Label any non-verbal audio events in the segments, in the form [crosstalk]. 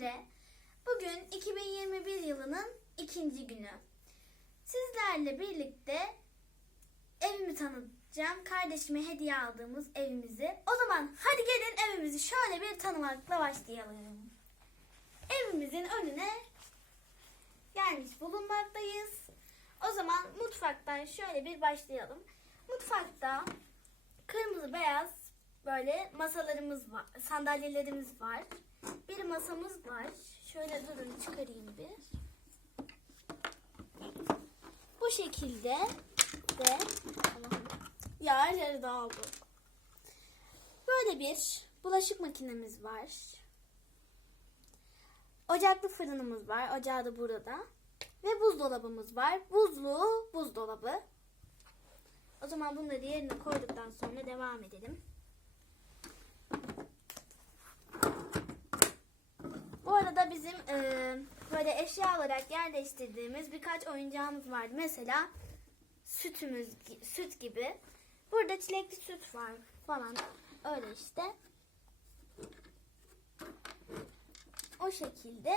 Emre. Bugün 2021 yılının ikinci günü. Sizlerle birlikte evimi tanıtacağım. Kardeşime hediye aldığımız evimizi. O zaman hadi gelin evimizi şöyle bir tanımakla başlayalım. Evimizin önüne gelmiş bulunmaktayız. O zaman mutfaktan şöyle bir başlayalım. Mutfakta kırmızı beyaz böyle masalarımız var, sandalyelerimiz var. Masamız var. Şöyle durun çıkarayım bir. Bu şekilde de ya her yeri dağıldı. Böyle bir bulaşık makinemiz var. Ocaklı fırınımız var. Ocağı da burada. Ve buzdolabımız var. Buzlu buzdolabı. O zaman bunları yerine koyduktan sonra devam edelim. Bu arada bizim e, böyle eşya olarak yerleştirdiğimiz birkaç oyuncağımız vardı. Mesela sütümüz, süt gibi. Burada çilekli süt var falan. Öyle işte. O şekilde.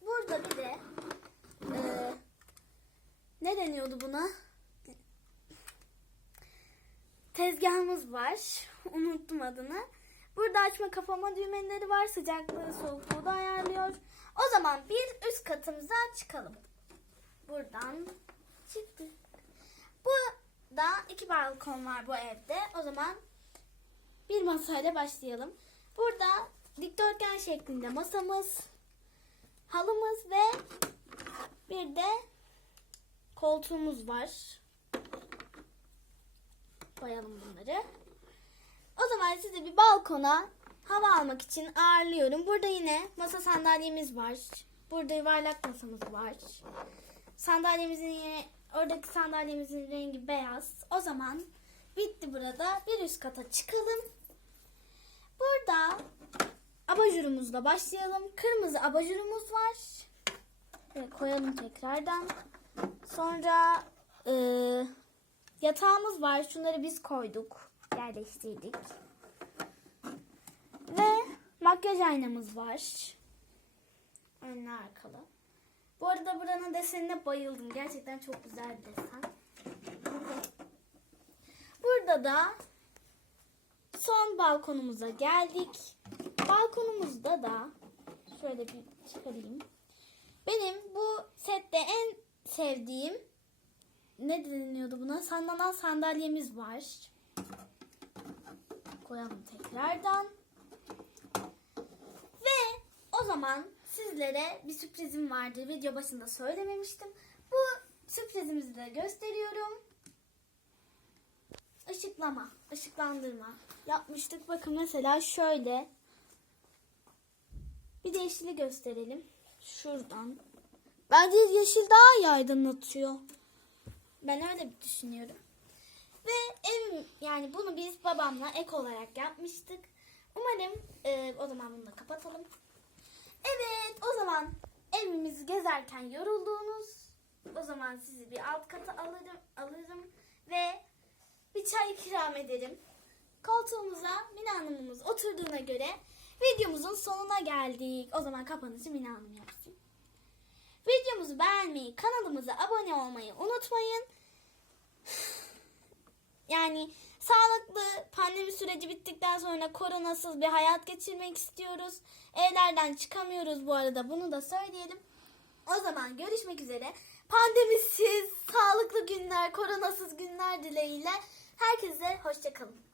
Burada bir de e, ne deniyordu buna? Tezgahımız var. [laughs] Unuttum adını. Burada açma kapama düğmeleri var. Sıcaklığı soğukluğu da ayarlıyor. O zaman bir üst katımıza çıkalım. Buradan çıktık. Burada iki balkon var bu evde. O zaman bir masayla başlayalım. Burada dikdörtgen şeklinde masamız, halımız ve bir de koltuğumuz var. Koyalım bunları. Zaman sizi bir balkona hava almak için ağırlıyorum. Burada yine masa sandalyemiz var. Burada yuvarlak masamız var. Sandalyemizin yine oradaki sandalyemizin rengi beyaz. O zaman bitti burada. Bir üst kata çıkalım. Burada abajurumuzla başlayalım. Kırmızı abajurumuz var. Şöyle koyalım tekrardan. Sonra e, yatağımız var. Şunları biz koyduk. Yerleştirdik. Makyaj aynamız var. Önlü arkalı. Bu arada buranın desenine bayıldım. Gerçekten çok güzel bir desen. Burada da son balkonumuza geldik. Balkonumuzda da şöyle bir çıkarayım. Benim bu sette en sevdiğim ne deniyordu buna? Sallanan sandalyemiz var. Koyalım tekrardan. Zaman sizlere bir sürprizim vardı. Video başında söylememiştim. Bu sürprizimizi de gösteriyorum. Işıklama, ışıklandırma yapmıştık. Bakın mesela şöyle. Bir de yeşili gösterelim. Şuradan. Bence yeşil daha iyi aydınlatıyor. Ben öyle bir düşünüyorum. Ve ev yani bunu biz babamla ek olarak yapmıştık. Umarım e, o zaman bunu da kapatalım. Evet o zaman evimizi gezerken yorulduğunuz o zaman sizi bir alt kata alırım, alırım ve bir çay ikram ederim. Koltuğumuza Mina Hanım'ımız oturduğuna göre videomuzun sonuna geldik. O zaman kapanışı Mina Hanım yapsın. Videomuzu beğenmeyi, kanalımıza abone olmayı unutmayın. [sighs] Yani sağlıklı pandemi süreci bittikten sonra koronasız bir hayat geçirmek istiyoruz. Evlerden çıkamıyoruz bu arada bunu da söyleyelim. O zaman görüşmek üzere. Pandemisiz, sağlıklı günler, koronasız günler dileğiyle herkese hoşçakalın.